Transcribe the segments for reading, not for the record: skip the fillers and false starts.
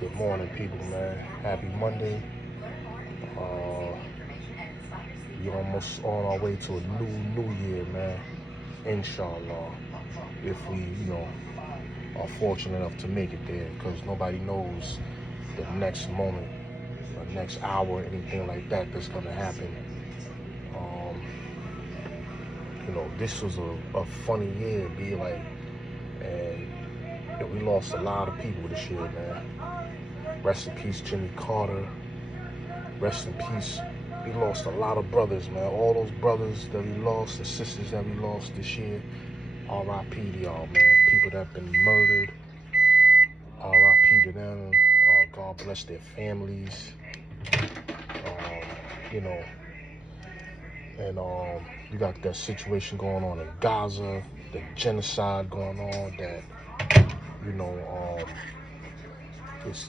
Good morning, people, man. Happy Monday. Uh, we almost on our way to a new year, man. Inshallah, if we, are fortunate enough to make it there, because nobody knows the next moment, the next hour, anything like that that's gonna happen. Um, this was a funny year, be like, and we lost a lot of people this year, man. Rest in peace, Jimmy Carter. Rest in peace. We lost a lot of brothers, man. All those brothers that we lost, the sisters that we lost this year. R.I.P. to y'all, man. People that have been murdered. R.I.P. to them. God bless their families. You know, and we got that situation going on in Gaza, the genocide going on that,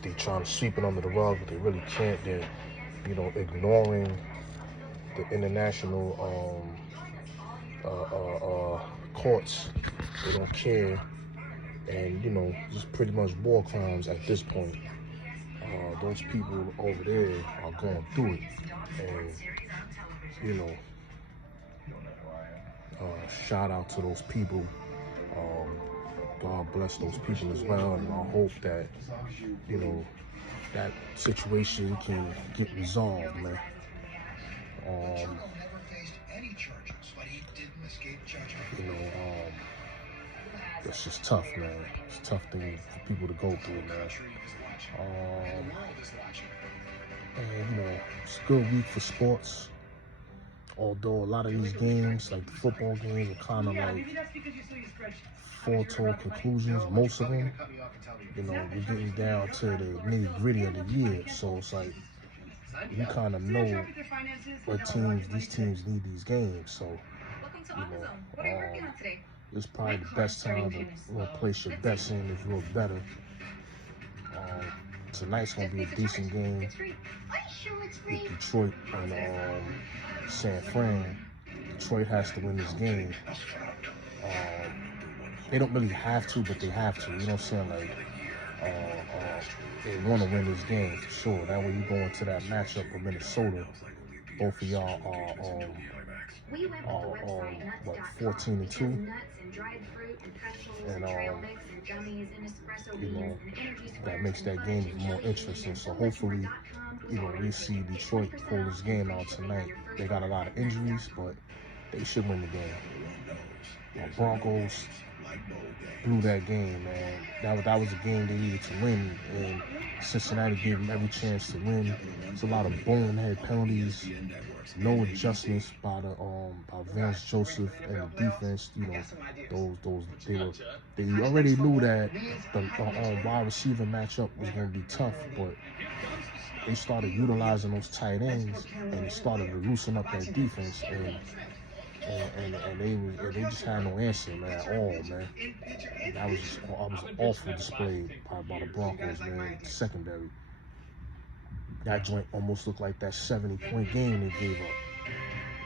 they trying to sweep it under the rug, but they really can't. They're, ignoring the international courts. They don't care, and just pretty much war crimes at this point. Those people over there are going through it, and shout out to those people. God bless those people as well, and I hope that that situation can get resolved, man. It's just tough, man. It's a tough thing for people to go through, man. And it's a good week for sports. Although a lot of these games, like the football games, are kind of like foretold conclusions. Most of them, we're getting down to the nitty gritty of the year. So it's like you kind of know what these teams need these games. So it's probably the best time to place your bets in if you're better. Tonight's gonna be a decent game with Detroit and San Fran. Detroit has to win this game. They don't really have to, but they have to. You know what I'm saying? Like, they want to win this game for sure. That way you go into that matchup with Minnesota. Both of y'all are what, 14-2, and that makes that game more interesting. So hopefully, we see Detroit pull this game out tonight. They got a lot of injuries, but they should win the game. Broncos blew that game, man. That was a game they needed to win, and Cincinnati gave them every chance to win. There's a lot of bonehead penalties, no adjustments by Vance Joseph and the defense. They already knew that the wide receiver matchup was going to be tough, but they started utilizing those tight ends, and they started to loosen up that defense, and they just had no answer, man, at all, man. And that was just an awful display by the Broncos, man. Secondary. That joint almost looked like that 70-point game they gave up.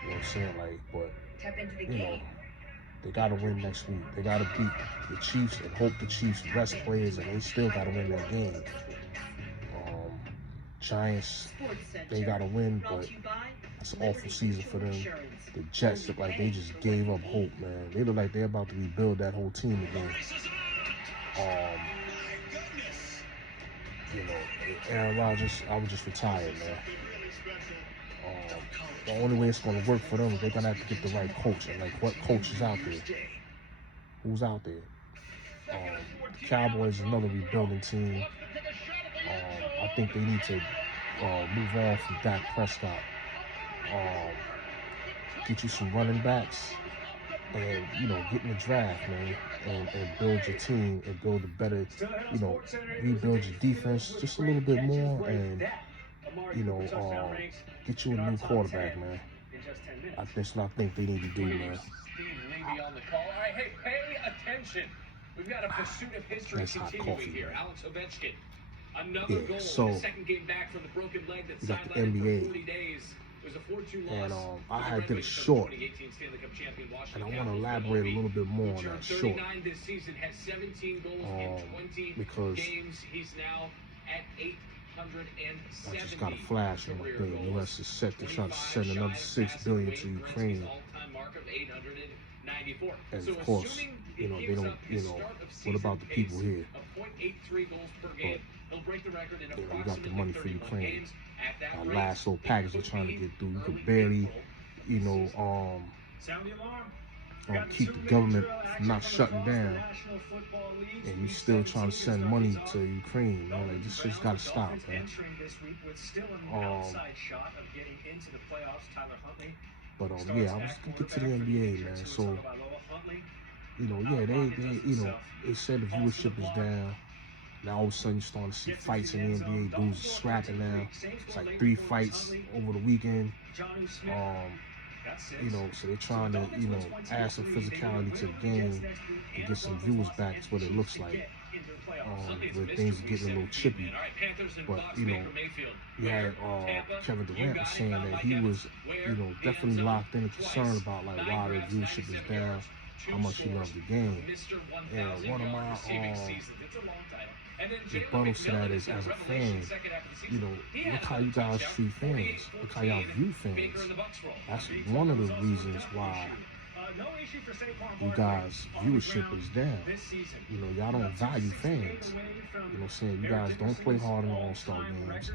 You know what I'm saying? Like, but they gotta win next week. They gotta beat the Chiefs and hope the Chiefs rest players, and they still gotta win that game. Giants, they gotta win, but it's an awful season for them. The Jets look like they just gave up hope, man. They look like they're about to rebuild that whole team again. Aaron Rodgers, I would just retire, man. The only way it's going to work for them is they're going to have to get the right coach. And, like, what coach is out there? Who's out there? Cowboys is another rebuilding team. I think they need to move on from Dak Prescott. Get you some running backs and, get in the draft, man, and build your team and build a better, rebuild your defense just a little bit more, and, get you a new quarterback, man. That's what I think they need to do, man. That's hot coffee, man. Yeah, so we got the NBA. And I did a short, and I want to elaborate a little bit more on that short, because I just got a flash on the thing. U.S. is set to try to send another $6 billion to Ukraine. And of course, they don't, what about the people here? But, you got the money for Ukraine. That last little package they're trying to get through. You could barely, keep the government from not shutting down, and you still trying to send money to Ukraine. Like, this shit's gotta stop, man. But yeah, I was gonna get to the NBA, man. So, they said the viewership is down. Now all of a sudden you're starting to see fights in the NBA. Dudes are scrapping now. It's like 3 fights over the weekend. So they're trying to, add some physicality to the game to get some viewers back. That's what it looks like. Where things are getting a little chippy. But, you had Kevin Durant was saying that he was, definitely locked in and concerned about, like, why the viewership is down, how much he loves the game. And one of my rebuttals to that is, as a fan, look how you guys treat fans. Look how y'all view fans. That's one of the reasons why you guys' viewership is down. Y'all don't value fans. You know what I'm saying? You guys don't play hard in the All-Star games.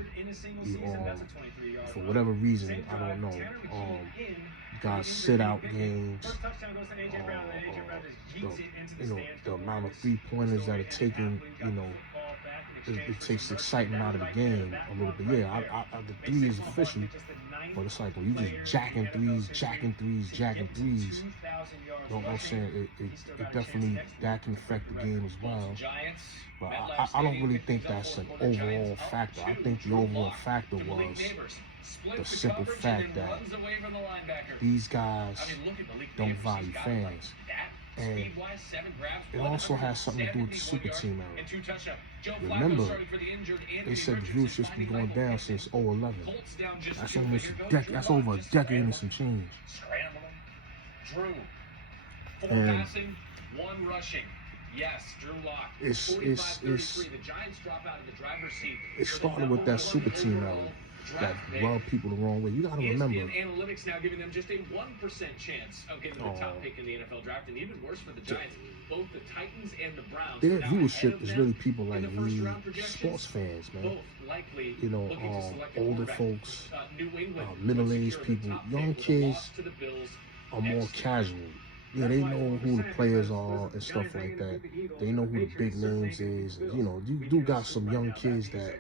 For whatever reason, I don't know. You guys sit out games. The amount of 3-pointers that are taken, it takes the excitement out of the game a little bit. Yeah, the 3 is official, but it's like when you just jacking threes, you know what I'm saying? It definitely, that can affect the game as well. But I don't really think that's an overall factor. I think the overall factor was the simple fact that these guys don't value fans. And it also has something to do with the super team era. Remember, they said the viewership's been going down since 2011. That's almost a decade. That's over a decade and some change. And it started with that super team era that rub people the wrong way. You gotta remember. Analytics now giving them just a 1% chance of getting the top pick in the NFL draft, and even worse for the Giants, both the Titans and the Browns. Their viewership is really people like me, sports fans, man. Older folks, middle-aged people, young kids are more casual. Yeah, they know who the players are and stuff like that. They know who the big names is. And, you do got some young kids that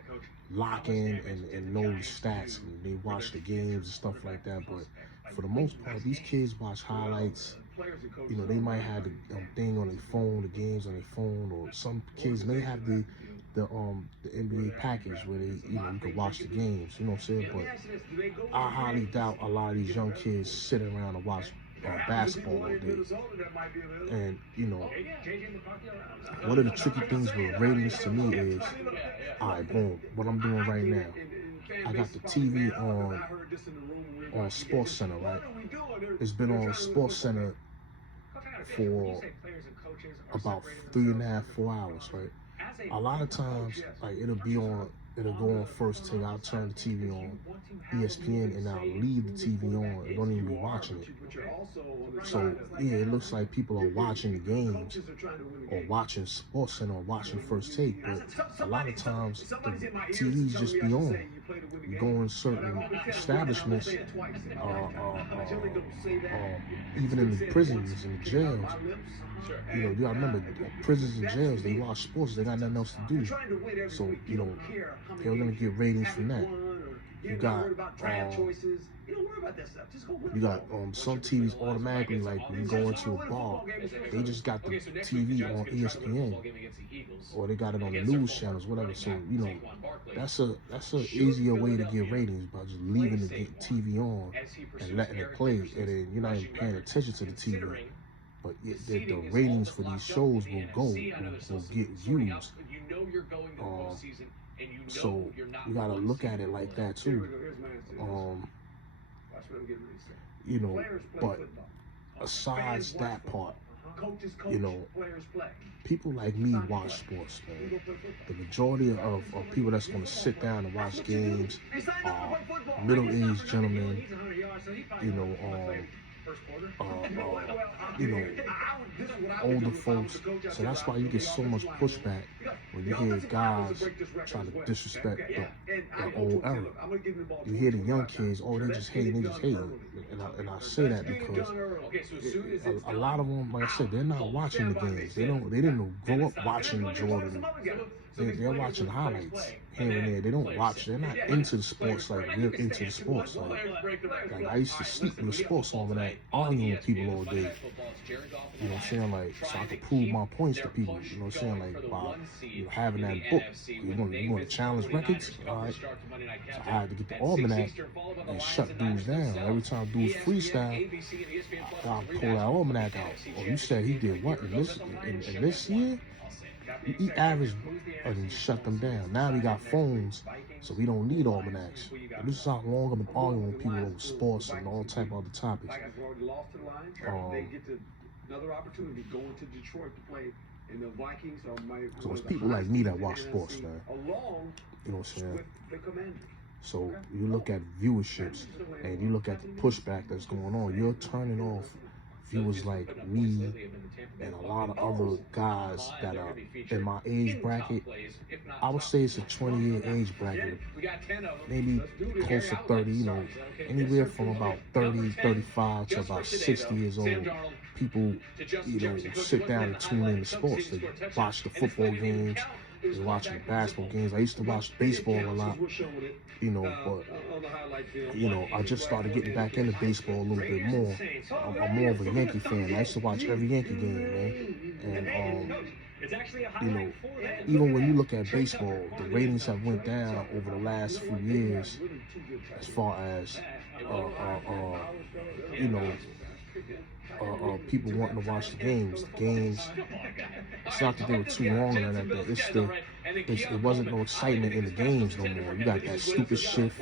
lock in and know the stats, and they watch the games and stuff like that. But for the most part, these kids watch highlights. They might have the thing on their phone, the games on their phone, or some kids may have the NBA package where they, you can watch the games. You know what I'm saying? But I highly doubt a lot of these young kids sit around and watch basketball all day. And one of the tricky things with ratings to me is, alright, boom, what I'm doing right now, I got the TV on Sports Center, right? It's been on Sports Center for about 3.5, 4 hours, right? A lot of times, like, it'll go on first take. I'll turn the TV on ESPN and I'll leave the TV on and don't even be watching it. So yeah, it looks like people are watching the games or watching Sports Center or watching First Take, but a lot of times the TVs just be on. You go in certain establishments, even in the prisons and the jails. You gotta remember, prisons and jails, they watch sports, they got nothing else to do. So, they're gonna get ratings from that. You got some TVs automatically, like when you go into a bar, they just got the TV on ESPN, or they got it on the news channels, whatever. So that's a easier way to get ratings by just leaving the TV on and letting it play, and then you're not even paying attention to the TV. But the ratings for these shows will get views. So you gotta look at it like that too. But besides that part, you know, people like me watch sports, man. The majority of people that's going to sit down and watch games are middle-aged gentlemen, you know, you know, older folks. So that's why you get so much pushback when you hear guys try to disrespect the old era. You hear the young kids, oh, they just hating. And I say that because a lot of them, like I said, they're not watching the games. They didn't grow up watching Jordan. They're watching highlights here and there. They don't watch. They're not into the sports like we're into the sports. Like I used to sleep in the sports almanac, arguing with people all day. You know what I'm saying? Like, so I could prove my points to people. You know what I'm saying? Like, by having that book. You want to challenge records? All right. So I had to get the almanac and shut dudes down. Every time dudes freestyle, I pull that almanac out. Oh, you said he did what in this year? He averaged and shut them down. Now we got phones, so we don't need almanacs. And this is how long I've been arguing with people over sports and all type of other topics. Another opportunity going to Detroit to play, and the Vikings are so it's people like me that watch sports, man. You know what I'm saying? So you look at viewerships and you look at the pushback that's going on. You're turning off viewers like me and a lot of other guys that are in my age bracket. I would say it's a 20-year age bracket, maybe close to 30, you know, anywhere from about 30, 35 to about 60 years old. People, you know, sit down and tune in to sports. They watch the football games, they watch the basketball games. I used to watch baseball a lot, you know, but, you know, I just started getting back into baseball a little bit more. I'm more of a Yankee fan. I used to watch every Yankee game, man. And, you know, even when you look at baseball, the ratings have went down over the last few years as far as, you know, people wanting to watch the games. The games, it's not that they were too long or anything. It wasn't no excitement in the games no more. You got that stupid shift.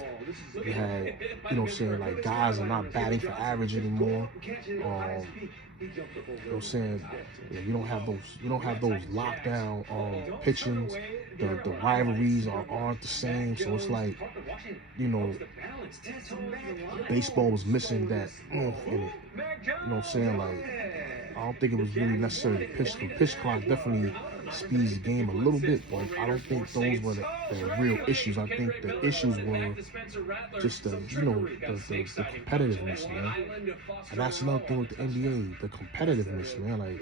You had, you know what I'm saying, like guys are not batting for average anymore. You know what I'm saying? You don't have those lockdown pitchings. The rivalries aren't the same. So it's like, you know, baseball was missing that oomph in it. You know what I'm saying? Like, I don't think it was really necessary to pitch. The pitch clock definitely speeds the game a little bit, but I don't think those were the real issues. I think the issues were just the competitiveness, man. And that's another thing with the NBA, the competitiveness, man. Like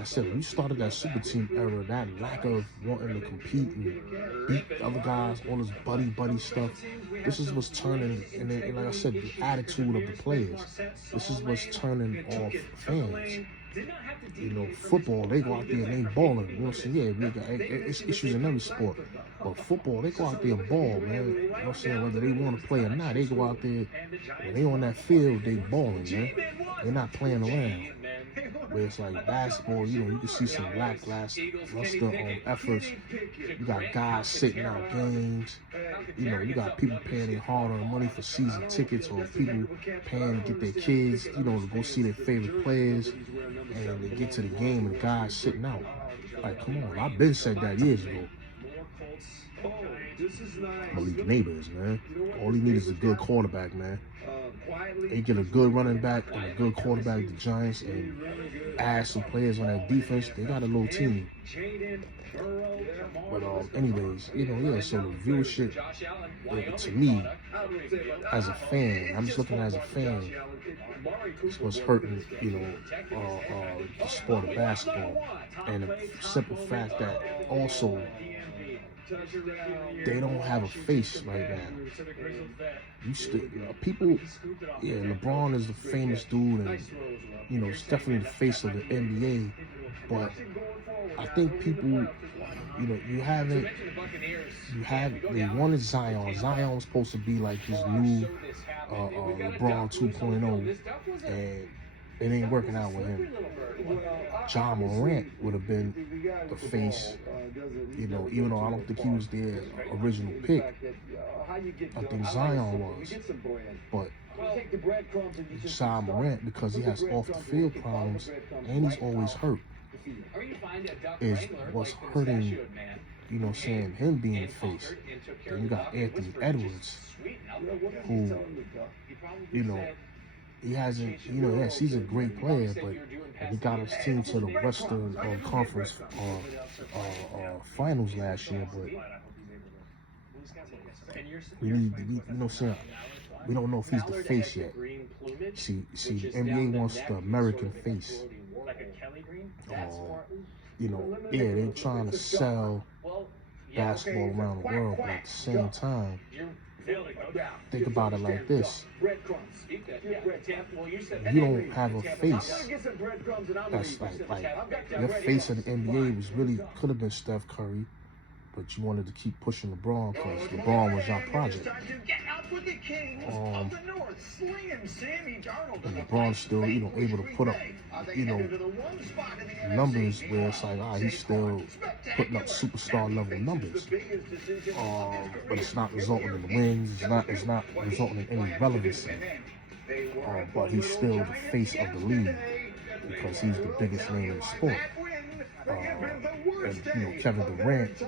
I said, when you started that super team era, that lack of wanting to compete and beat other guys, all this buddy stuff, this is what's turning, and like I said, the attitude of the players. This is what's turning off fans. You know, football, they go out there and they balling. You know what I'm saying? Yeah, we got it's issues in every sport. But football, they go out there and ball, man. You know what I'm saying? Whether they want to play or not, they go out there, when they on that field, they balling, man. They're not playing around. Where it's like basketball, you know, you can see some lackluster efforts. You got guys sitting out games. You know, you got people paying their hard-earned money for season tickets, or people paying to get their kids, you know, to go see their favorite players, and they get to the game and the guys sitting out. Like, come on, I've been said that years ago. Malik Neighbors, man. All he needs is a good quarterback, man. They get a good running back and a good quarterback, the Giants, and add some players on that defense. They got a little team. But anyways, you know, yeah, so the viewership, to me, as a fan, I'm just looking as a fan, it's what's hurting, you know, the sport of basketball. And the simple fact that also they don't have a face right now. People, yeah, LeBron is the famous dude, and you know, it's definitely the face of the NBA. But I think people, you know, they wanted Zion. Zion was supposed to be like this new LeBron 2.0, and it ain't working out with him. John Morant would have been the face, you know, even though I don't think he was their original pick. I think Zion was. But John Morant, because he has off-the-field problems and he's always hurt, is what's hurting, you know, saying him being the face. Then you got Anthony Edwards, who, you know, he hasn't, you know, yes, he's a great player, but he got his team to the Western Conference Finals last year. But we need, you know, saying we don't know if he's the face yet. See, the NBA wants the American face. You know, yeah, they're trying to sell basketball around the world, but at the same time, think about it like this. You don't have a face that's like your face of the NBA was really could have been Steph Curry, but you wanted to keep pushing LeBron because LeBron was our project. And LeBron's still, you know, able to put up, you know, numbers where it's like, he's still putting up superstar level numbers. But it's not resulting in the wins. It's not resulting in any relevancy. But he's still the face of the league because he's the biggest name in the sport. And, you know, Kevin Durant,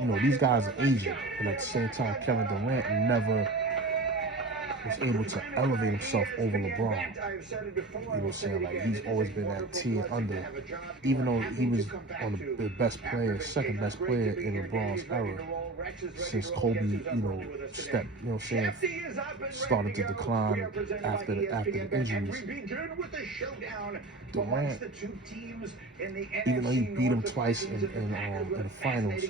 you know, these guys are aging, but at the same time, Kevin Durant never was able to elevate himself over LeBron. You know what I'm saying? Like, he's always been that tier under, even though he was on the best player, second best player in LeBron's era, since Kobe, you know, stepped, you know what I'm saying, started to decline after the injuries. Durant, even though he beat him twice in the finals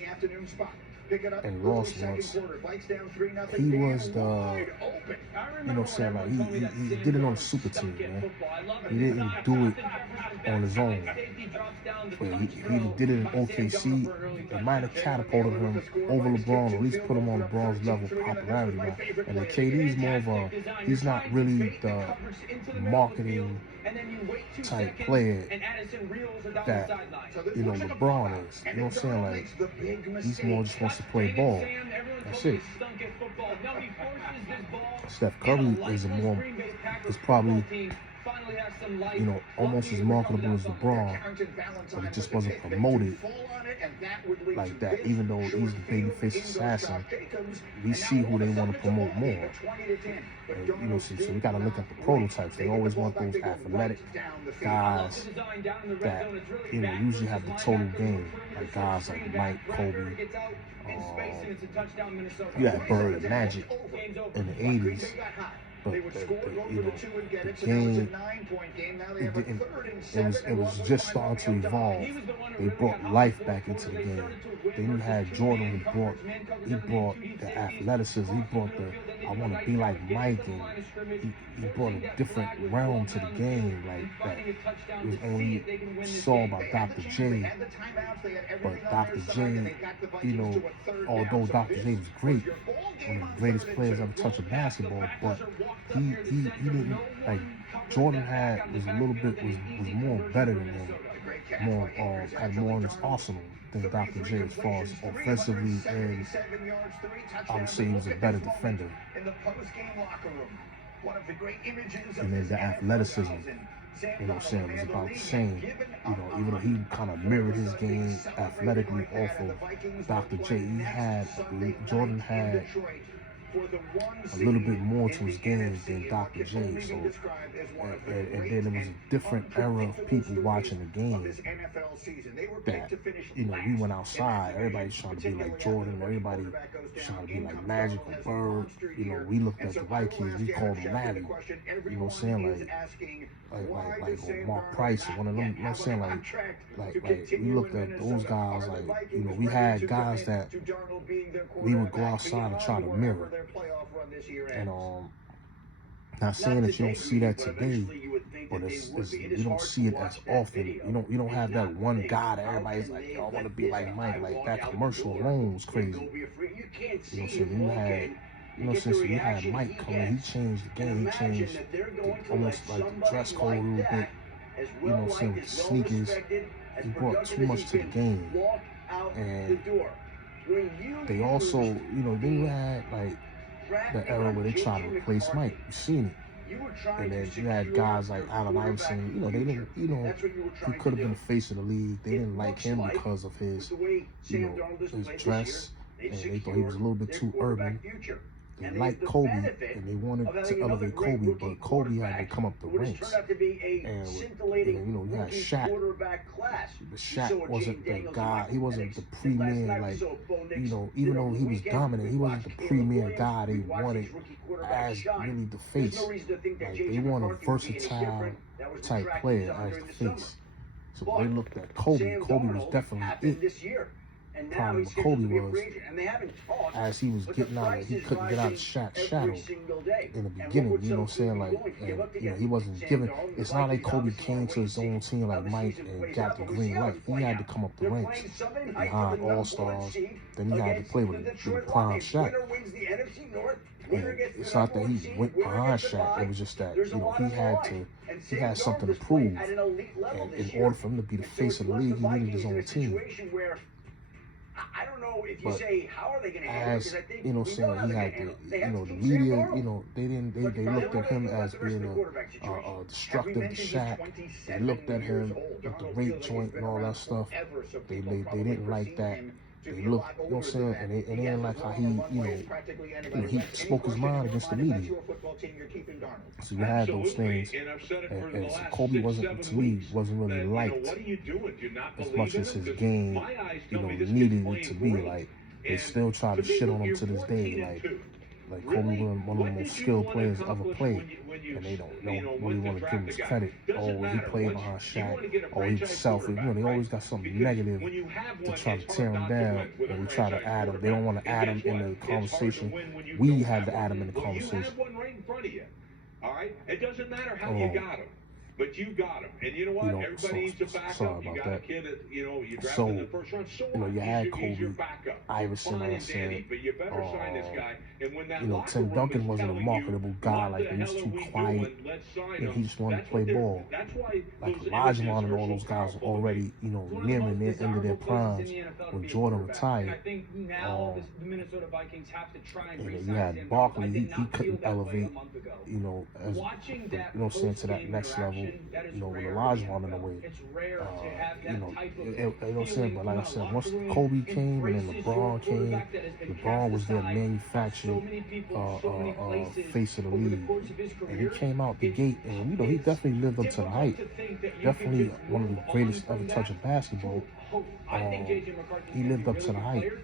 and lost once, he was the, you know what I'm saying, like, he did it on a super team, man. He didn't do it on his own. But he did it in OKC. It might have catapulted him over LeBron, or at least put him on LeBron's level of popularity now. And then KD's more of a, he's not really the marketing type player that, you know, LeBron is. You know what I'm saying? Like, he's more just wants to play ball. That's it. Steph Curry is probably, you know, almost as marketable as LeBron, but it just wasn't promoted like that. Even though he's the babyface assassin, we see who they want to promote more. And, you know, so we got to look at the prototypes. They always want those athletic guys that, you know, usually have the total game, like guys like Mike, Kobe. You had Bird and Magic in the 80s. But you know, the game, it was just starting to evolve. They brought life back into the game. Then you had Jordan, he brought the athleticism, he brought the, I want to be like Mike, and he brought a different realm to the game, like that it was only saw by Dr. J. But Dr. J, you know, although Dr. J was great, one of the greatest players ever touched a basketball, but he didn't, like, Jordan was a little bit, was more better than him, more, had more in his arsenal than Dr. J as far as offensively, and I would say he was a better defender. And then the athleticism, you know what I'm saying, was about the same. You know, even though he kind of mirrored his game athletically off of Dr. J, Jordan had a little bit more to his game than Dr. J. So, and then there was a different era of people watching the game that, you know, we went outside, everybody's trying to be like Jordan, everybody trying to be like Magic or Bird. You know, we looked at the white kids, we called them Laddie. You know what I'm saying? Like Mark Price or one of them, you know what I'm saying? Like we looked at those guys, like, you know, we had guys that we would go outside and try to mirror. And not saying that you don't see that today, but you don't see it as often. You don't have that one guy that everybody's like, yo, I want to be like Mike. Like, that commercial alone was crazy. You know, so you had you know, since you had Mike coming, he changed the game. He changed almost like the dress code a little bit. You know, saying with the sneakers, he brought too much to the game. And they also, you know, then you had like the era where they tried to replace Mike. You've seen it. And then you had guys like Allen Iverson. You know, they didn't. You know, he could have been the face of the league. They didn't like him because of his, you know, his dress, and they thought he was a little bit too urban. They liked Kobe, and they wanted to elevate Kobe, but Kobe had to come up the ranks. And you know, you had Shaq. But Shaq wasn't the guy. He wasn't the premier, like, you know, even though he was dominant, he wasn't the premier guy they wanted as really the face. Like, they want a versatile type player as the face. So when they looked at Kobe, Kobe was definitely it. Problem with Kobe was, as he was getting out of, he couldn't get out of Shaq's shadow in the beginning, you know what I'm saying? Like, and, you know, he wasn't given, it's not like Kobe came to his own team like Mike and got the green light. He had to come up the ranks behind all-stars. Then he had to play with a prime Shaq. And it's not that he went behind Shaq, it was just that, you know, he had something to prove. And in order for him to be the face of the league, he needed his own team. I don't know if you But say how are they going to as you know, saying he had the, you know, the media, you know, they looked at him as being a destructive to Shaq. They looked at him with the rape joint and all that stuff. They didn't like that. They looked, you know what I'm saying, and they didn't like how he spoke his mind against the media. So you had those things, and so Kobe wasn't, to me, wasn't really liked as much as his game, you know, needed it to be. Like, they still try to shit on him to this day. Like Kobe was one of the most skilled players ever played, and they don't really want to give him his credit. Oh, he played behind Shaq. Oh, he was selfish. You know, they always got something negative to try to tear him down, and we try to add him. They don't want to add him in the conversation. We had to add him in the conversation. All right, it doesn't matter how you got him. But you got him, and you know what? Everybody needs to back up. You got a kid that, you know, you drafted in the first round. So you know, you had Kobe, backup. Iverson, Fine I and said, dandy, but you better sign this guy. And when that you know, Tim Duncan wasn't a marketable guy. Like, he was too quiet, and he just wanted to play ball. Like Olajuwon and all those guys were already, you know, nearing the end of their primes when Jordan retired. I think now the Minnesota Vikings have to try and you had Barkley, he couldn't elevate, you know, as, you know, saying to that next level, you know, with Olajuwon in the way. You know, you know what I'm saying? But like I said, once Kobe came and then LeBron came, LeBron was their manufactured face of the league. And he came out the gate, and, you know, he definitely lived up to the hype. Definitely one of the greatest ever touch of basketball. He lived up to the hype.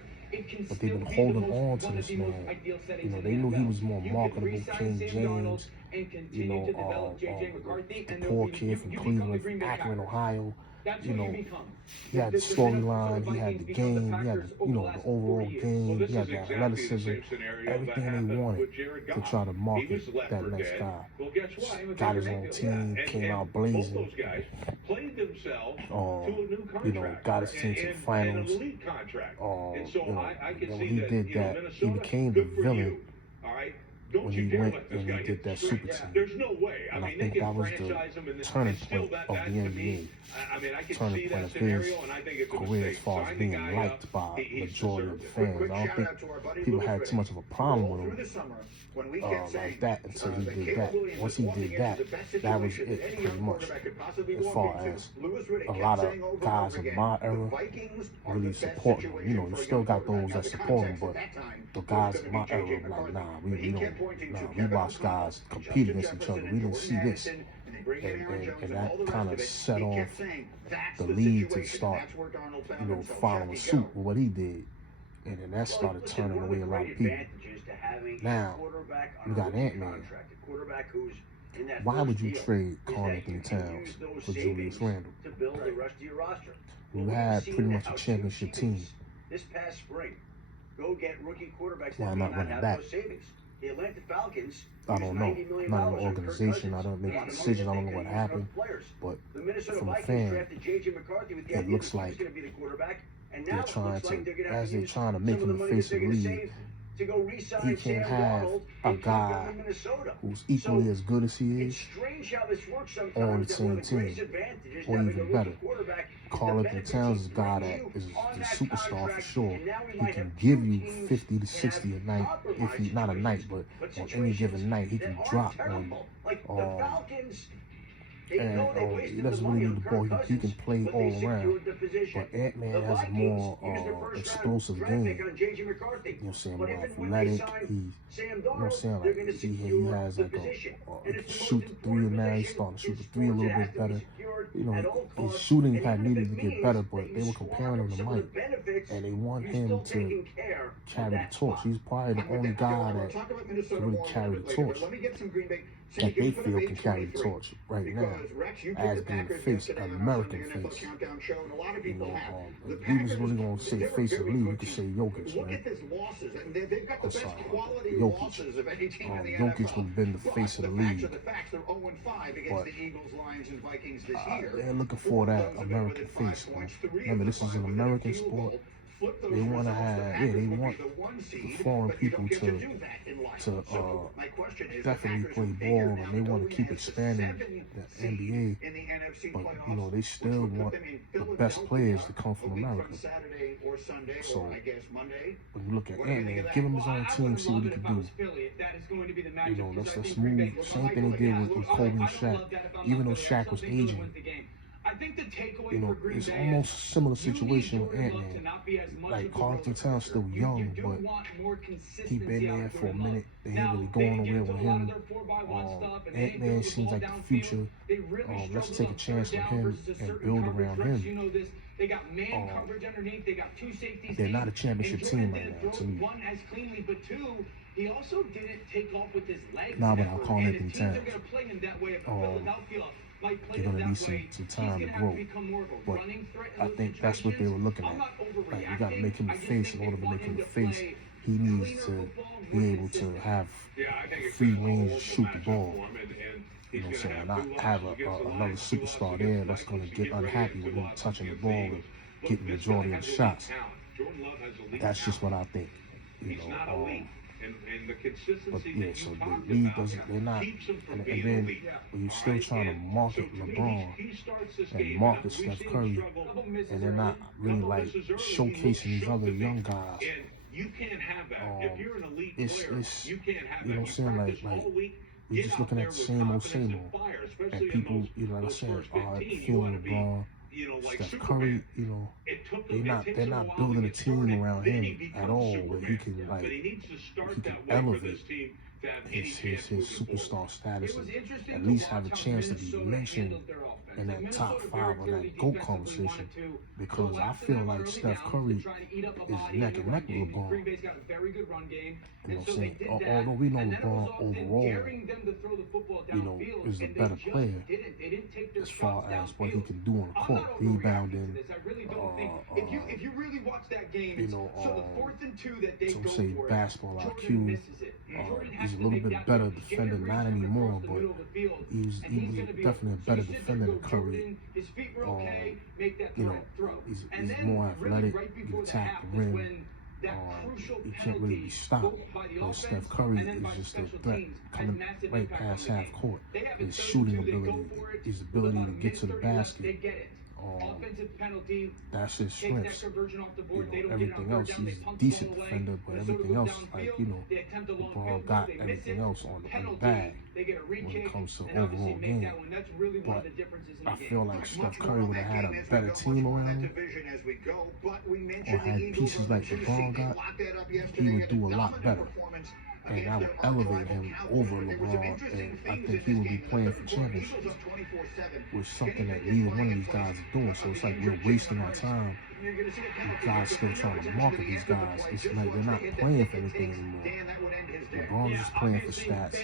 But they've been holding on to this man. You know, they knew he was more marketable. King James, you know, the poor kid from Cleveland, from Akron, Ohio. You know, he had the storyline, he had the game, he had the, you know, the overall game, he had the athleticism, everything they wanted to try to market that next guy. Got his own team, came out blazing. You know, got his team to the finals. You know, when he did that, he became the villain when he went and he did that super team. And I think that was the turning point of the NBA. Turning point of his career as far as being liked by the majority of the fans. I don't think people had too much of a problem with him like that until he did that. Once he did that, that was it pretty much. As far as a lot of guys in my era really support him. You know, you still got those that support him, but the guys in my era were like, nah, we watch guys compete against each other. We didn't see this. And that kind of set off the league to start, you know, following suit with what he did. And then that started turning away a lot of people. Now, you got Ant-Man. Why would you trade Karl Anthony Towns for Julius Randle? You had pretty much a championship team. Why not run it back? I don't know. I'm not an organization. I don't make the decisions. I don't know what happened. But from a fan, it looks like they're trying to, as they're trying to make him the face of the league, to go re-sign he can't Sam have Darnold a and keep guy him in Minnesota. who's equally as good as he It's is strange how this works on sometimes. the That one same of the greatest team, advantages or having a even rookie better. quarterback is the Carl Anthony benefits Towns is he a guy brings that you is on the that superstar for contract, sure. and now we He might have can two give you teams 50 to that 60 a have night, if he not a night, but on any given night, he can that aren't drop terrible. Like the Falcons, they and know they he wasted doesn't the really money need on the ball. Kirk He can Cousins, play but they all around. secured the position. But Ant-Man The has a Vikings more used their first explosive round draft game. pick on J.J. McCarthy. You know what I'm saying? But More even when they athletic. signed He, Sam you know what I'm Darnold, saying? they're Like going to he secure has the like position. he And can it's the shoot most the 3 and important now. He's position starting to shoot in the 3 a sports. little It has bit to be better. secured You know, at all his costs. shooting And had even if needed it to get means better, that but you they were comparing squander him to some of Mike, the benefits, and they want you're him still to taking care carry of the that torch. spot. He's probably the only guy that can really carry the torch, Let me get some Green Bay. that they feel can carry the torch right now, as being the face, American face. You know, if we was really gonna say face of the league, we could say Jokic, Look man. at his losses, and they've got the I'm best sorry about quality that. losses of any team in the Jokic NFL. would have been the face of the league. The facts, they're 0-5 against But the Eagles, Lions, and Vikings this year. they're looking for that American face, man. Remember, this is an American sport. They want to have, they want the foreign people to definitely play ball, and they want to keep expanding the NBA. But you know, they still want the best players to come from America. So when you look at Ant-Man, give him his own team, see what he can do. You know, let's move. Same thing they did with Kobe and Shaq. Even though Shaq was aging, you know, it's almost a similar situation with Ant-Man. Like, Carl Anthony Towns still young, but he been there for a minute. They ain't really going nowhere with him. Ant-Man seems like the future. Let's take a chance on him and build around him. They got man coverage underneath. They got two safeties. They're not a championship team right now, to me. One as cleanly, but two, he also didn't take off with his legs. Nah, but I'll call Anthony Towns. They're going to play him that way. If Philadelphia might play they're him gonna need that way, some time to grow. But I think that's what they were looking at. Like, you got to make him the face. In order to make him the face, he needs to be able to have free range to shoot the ball. You know what I'm saying? Not have another superstar there that's going to get unhappy with him touching the ball and getting the majority of the shots. That's just what I think. You know, but yeah, so the league doesn't, they're not, and then when you're still trying to market LeBron and market Steph Curry, and they're not really like showcasing these other young guys, it's you know what I'm saying, like we're just looking at the same old, and people, you know, like I said, are feeling LeBron, Steph Curry, you know, they're not building a team around him at all where he can elevate his superstar status and at least have a chance to be mentioned in that top 5 on that GOAT conversation, because I feel like Steph Curry is neck and neck with LeBron. You know what I'm saying? Although we know LeBron overall, you know, is the better player as far as what he can do on the court, rebounding, if you really watch that game, you know, some say for basketball IQ. He's a little bit better defender, not anymore, but he was definitely a better defender than Curry. You know, he's more athletic, he can attack the rim. He can't really be stopped. But Steph Curry is just a threat coming right past half court. His shooting ability, his ability to get to the basket. That's his strengths. You know, everything else, he's a decent defender, but everything else, like, you know, LeBron got everything else on the bag when it comes to overall game. But I feel like Steph Curry would have had a better team around him, or had pieces like LeBron got, he would do a lot better. And I would elevate him over LeBron, and I think he would be playing for championships, which is something that neither one of these guys is doing. So it's like we're wasting our time. The guys still trying to market these guys. It's like they're not playing for anything anymore. LeBron's just playing for stats.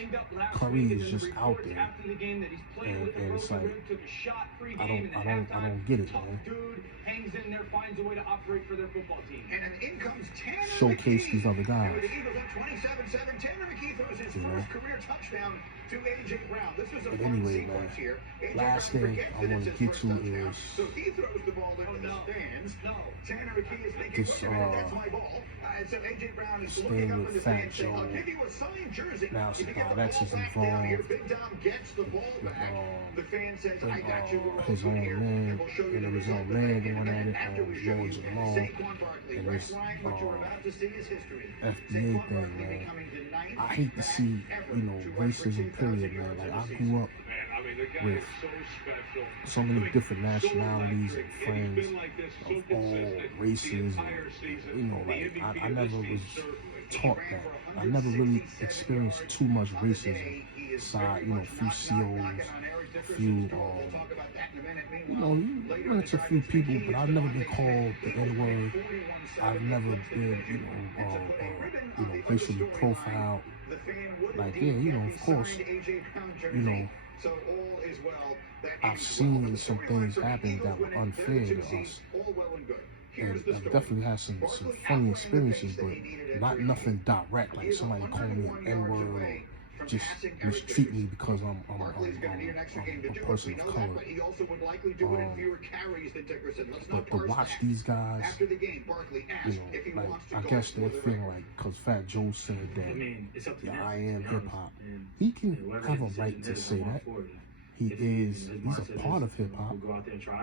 Curry is just out there, and it's like I don't get it, man. Hangs in there, finds a way to operate for their football team. And an incomes 10 showcase these other guys. The Eagles up 27-7. Tanner McKee throws his first career touchdown to A.J. Brown. This was a but anyway, man, last thing I want to get to is so he throws the ball into the stands. Tanner McKee is thinking, this that's my ball. So AJ Brown is looking thing up with in the Fat stands saying, Joe. I'll give you a signed jersey. Now If you some get the directs ball is back down here, involved. Big Dom gets the ball back. The fan says, I got you. We're all His good own here. man, And we'll show you the and his result. own But man then going at it, after we show Lord you Jamal, Saquon Barkley, and Rex this Ryan, what you're about to see is history. FBA thing, man. I hate to see, racism, period, man. Like, I grew up with so many different nationalities and friends of all races, and, like, I never was taught that. I never really experienced too much racism aside, a few COs, a few, you run into a few people, but I've never been called the N-word. I've never been, racially profiled. Like, yeah, of course, I've seen some things happen that were unfair to us. And I've definitely had some funny experiences, but not nothing direct, like somebody calling me an N-word or just mistreat me because I'm a person of color. But to watch these guys, like, I guess they're feeling like, because Fat Joe said that, I am hip-hop. He can have a right to say that. He's a part of hip hop.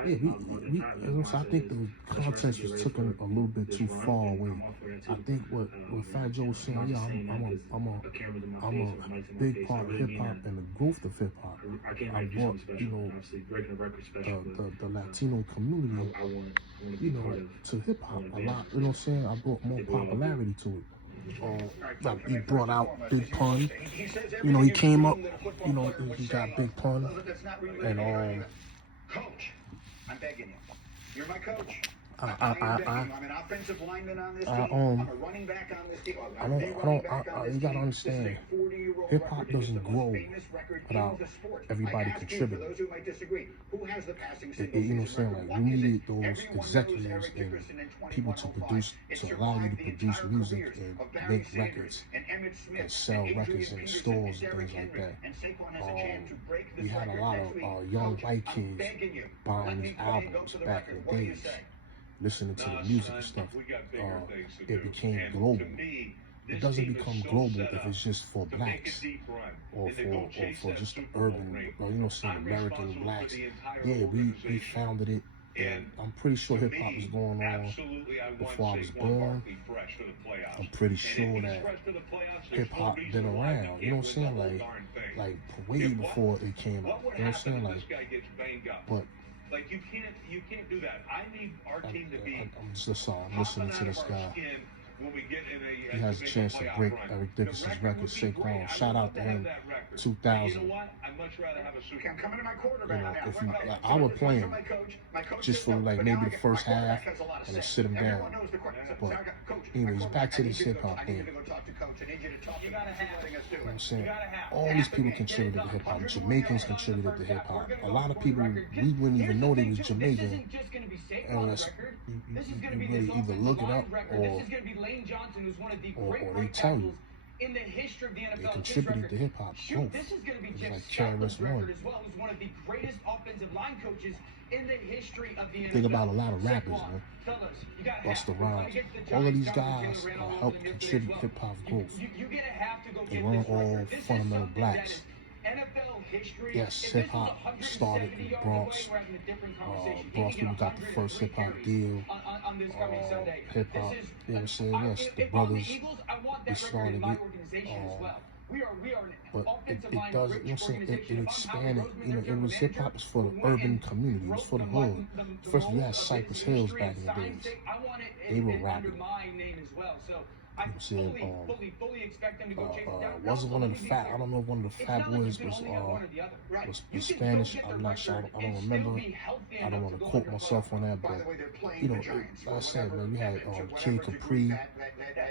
Yeah, I think the context was taken a little bit too far away. I think what Fat Joe was saying, yeah, I'm a big part of hip hop and the growth of hip hop. I brought, the Latino community, to hip hop a lot. You know what I'm saying? I brought more popularity to it. Like, he brought out Big Pun. He came up. He got Big Pun, and Coach, I'm begging you. You're my coach. I'm an offensive lineman on this team. I'm a running back on this team. You gotta understand, hip hop doesn't grow without everybody contributing. Those who might disagree, who has the passing You know what I'm saying? Like, you needed those executives and people to allow you to produce music and make records and sell records in stores and things like that. We had a lot of young white kids buying these albums back in the days, listening to the music and stuff. It became global. It doesn't become global if it's just for blacks or for just the urban, American blacks. Yeah, we founded it, and I'm pretty sure hip hop was going on before I was born. I'm pretty sure that hip hop been around. You know what I'm saying? Like way before it came out. You know what I'm saying? Like, but. Like, you can't do that. I need our team to be. I'm listening to this guy. When we get in he has a chance to break Eric Dickerson's record. Saquon, shout out to him. 2000. You know what? I'd much rather have a Super Bowl. I'm coming to my quarterback. If I would play him just for like maybe the first half and then sit him down. But anyways, back to this hip hop thing. You know what I'm saying? All these people contributed to hip hop. Jamaicans contributed to hip hop. A lot of people, we wouldn't even know they was Jamaican unless you really either look it up or they tell you. In the history of the NFL, they contributed to hip hop growth. This is going to be it was Jeff like Stoutland's record one. as well. He was one of the greatest offensive line coaches in the history of the NFL. Think about a lot of rappers, man. Fellas, Busta Rhymes. All of these guys helped contribute hip hop growth. They weren't all fundamental blacks. Yes, hip hop started in the Bronx. Bronx people got the first hip hop deal. Hip hop, you know what I'm saying? Yes, the brothers, they started it. But it does, you know what I'm saying? It expanded. It was hip hop was for the urban community. It was for the hood. First, we had Cypress Hills back in the days. They were rapping. Wasn't one of the fat. I don't know if one of the Fat Boys was Spanish. I'm not sure. I don't remember. I don't want to quote myself on that, but like I said, man, we had Kid Capri. I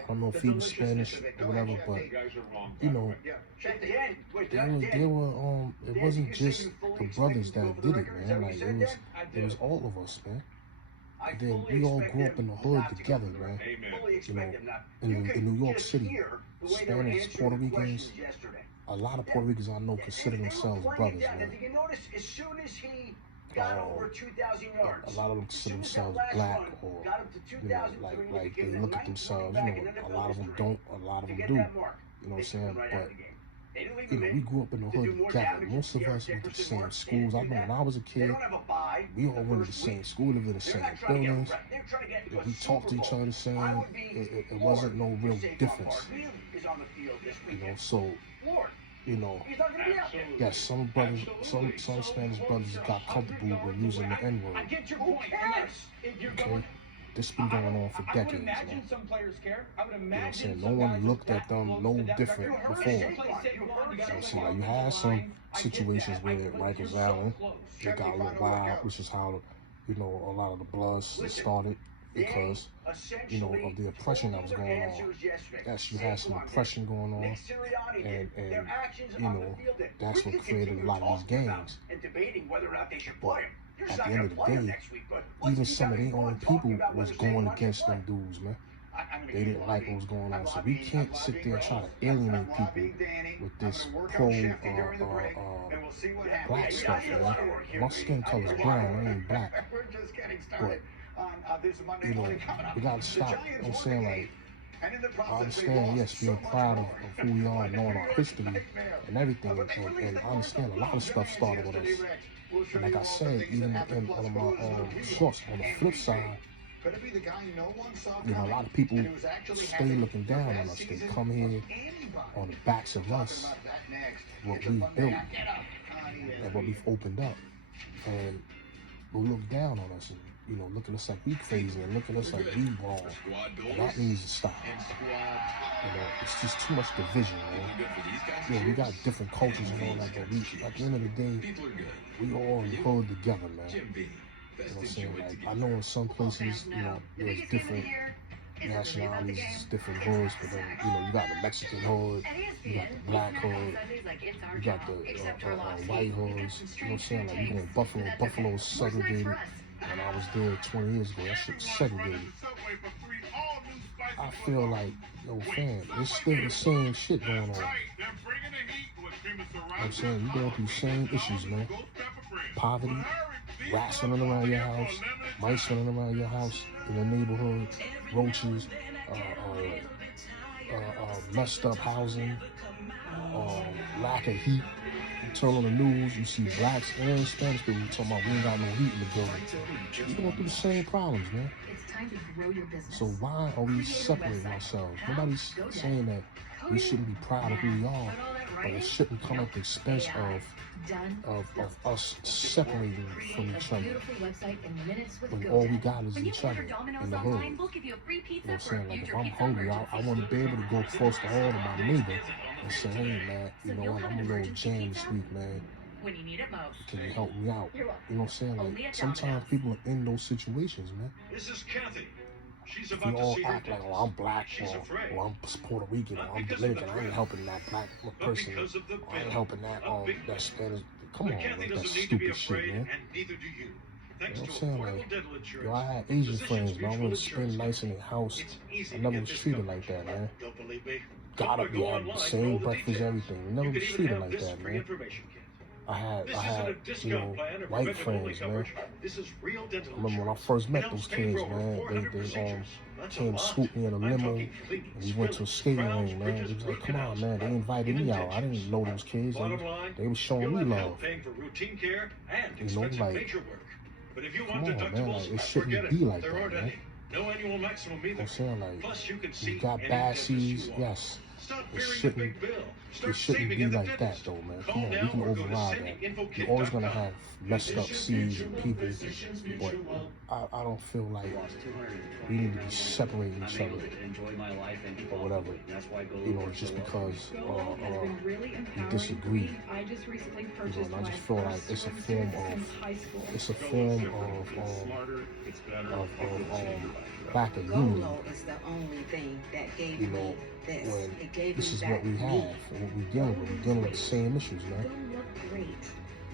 don't know if he was Spanish or whatever, but there were it wasn't just the brothers that did it, man. Like it was all of us, man. And then we all grew up in the hood together, man. In New York City, Spanish, Puerto Ricans, a lot of Puerto Ricans I know consider themselves brothers, man. got over 2,000 yards. a lot of them consider themselves black, or like they look at themselves. A lot of them don't. A lot of them do. You know what I'm saying? But we grew up in the hood together. Most of us went to the same schools. I know when I was a kid, we all went to the same school, lived in the same buildings. We talked to each other the same. It wasn't no real difference. So, yes, some brothers, some Spanish brothers got comfortable with using the N-word. Okay? This been going on for decades, man. You know what I'm saying? No one looked at them no different before. You know what I'm saying? Like, you had some situations where Rikers Island, it got a little wild, which is how, a lot of the bloods started because, of the oppression that was going on. Yes, you had some oppression going on, and that's what created a lot of these gangs. But at the end of the day, even some of their own people was going against them dudes, man. They didn't like what was going on. So we can't sit there and try to alienate people with this black stuff, man. My skin color's brown, I ain't black. But, we gotta stop. You know what I'm saying? Like, I understand, yes, being proud of who we are, knowing our history and everything, and I understand a lot of stuff started with us. And like I said, even on my shorts, on the flip side, a lot of people stay looking down on us. They come here on the backs of us, what we've built and what we've opened up, and will look down on us and look at us like we crazy and look at us like we wrong. And that needs to stop. It's just too much division, man. We got different cultures and all that, but at the end of the day, we all hold together, man. You know what I'm saying? Like, I know in some places, there's different nationalities, different hoods, but then, you got the Mexican hood, you got the black hood, you got the white hoods, you know what I'm saying? Like, you go in Buffalo is segregated. When I was there 20 years ago, that shit was segregated. I feel like, fam, it's still the same shit going on. You know what I'm saying? You going through the same issues, man. Poverty, rats running around your house, mice running around your house, in the neighborhood, roaches, messed up housing, lack of heat. You turn on the news, you see blacks and Spanish people talking about we ain't got no heat in the building. We're going through the same problems, man. So why are we separating ourselves? Nobody's saying that we shouldn't be proud of who we are, but it shouldn't come at the expense of us separating from each other. When all we got is each other in the hood. You know what I'm saying? Like, if I'm hungry, I want to be able to go across the hall to my neighbor and say, hey, man, you know what, I'm a little jammed this week, man. When you need it most. Can you help me out? You know what I'm saying? Like, sometimes people are in those situations, man. This is Kathy. She's If about we to all see act her like, oh, I'm black, or I'm Puerto Rican, or Not I'm because of Dominican, the I ain't threat, helping that black person, because of the I ain't bill. helping that, A big that Spanish. Come But on, Kathy man, doesn't that's need to be stupid shit, afraid, man. and neither do you. Thanks You know to what I'm saying? affordable Like, dental insurance. I had Asian Physicians friends, man. I Mutual want to spend Insurance nights in their house. It's easy I to never get was this treated covered. like that, man. Don't believe me? Gotta Or be go having the online for same all the breakfast, details. everything. We never You was can even treated have like this that, free man. information kit. I This isn't a had, discount plan or white preventive only friends, man. coverage. This is real dental I remember when I insurance. first It met helps those pay kids, for over man. 400 They procedures. That's a came lot. scoop me in a I'm limo, talking cleanings, and we went to a fillings, skating crowns, ring, man. bridges, They was root like, come on, canals, man. They invited even me out. I dentures. didn't know those kids. Bottom line, They was showing you'll me have love. help paying for routine care and You know, expensive like, major work. But if you come want on, man. deductibles, Like, it forget shouldn't it. be like There that, aren't man. any. No annual maximum either. I'm saying, like, Plus, you can see you got any bad dentist seeds, you want. yes. Stop It bearing the shouldn't, big bill. it Start shouldn't saving be at the like that, dentist. though, man. Call Come on, we now can or go to override that. You're always going to have messed up seeds and people, but I don't feel like we need to be separating each other or whatever, you know, just because we disagree. You know, and I just feel like it's a form of lack of unity. You know, when this is what we have and what we're dealing with. We're dealing with the same issues, man.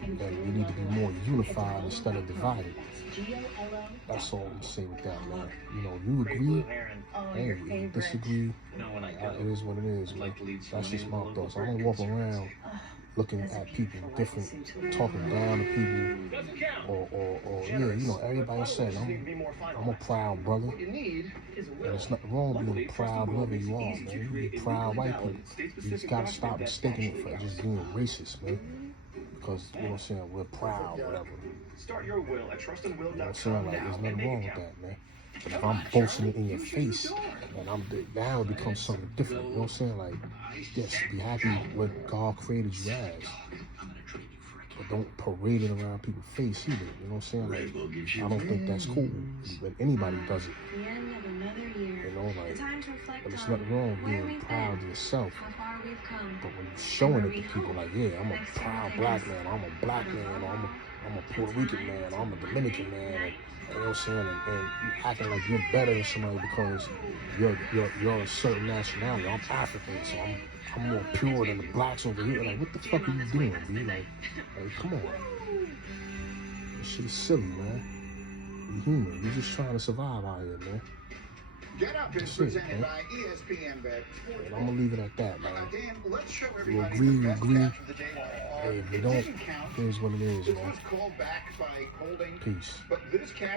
And we need to be more unified instead of divided. That's all I'm gonna say with that, man. You know, you agree, hey, if you disagree, it is what it is, man. That's just my thoughts. I don't walk around, looking at people different, talking down to people, or yeah, you know, everybody said I'm a proud brother, and there's nothing wrong with being proud whoever you are, man. You be proud white people. You just gotta stop mistaking it for just being racist, man. Because you know what I'm saying, we're proud, whatever. Start your will at trustandwill.com. You know what I'm saying? Like, there's nothing wrong with that, man. But if I'm boasting it in your face, and now it becomes something different. You know what I'm saying? Like, yes, be happy what God created you as. But don't parade it around people's face either. You know what I'm saying? Like, I don't think that's cool. But anybody does it. You know, like, but there's nothing wrong with being proud of yourself. But when you're showing it to people, like, yeah, I'm a proud black man, I'm a black man, or I'm a Puerto Rican man, or I'm a Dominican man, and, you know what I'm saying, and you acting like you're better than somebody because you're a certain nationality. I'm African, so I'm more pure than the blacks over here. Like, what the fuck are you doing, B? Like, come on. This shit is silly, man. You're human. You're just trying to survive out here, man. Get Up is presented by ESPN Bet. And I'm gonna leave it at that, man. Dan, let's show If you everybody agree, the you best agree. catch of the day. Hey, if you don't, here's what it is, It man. was called back by holding, Peace. but this catch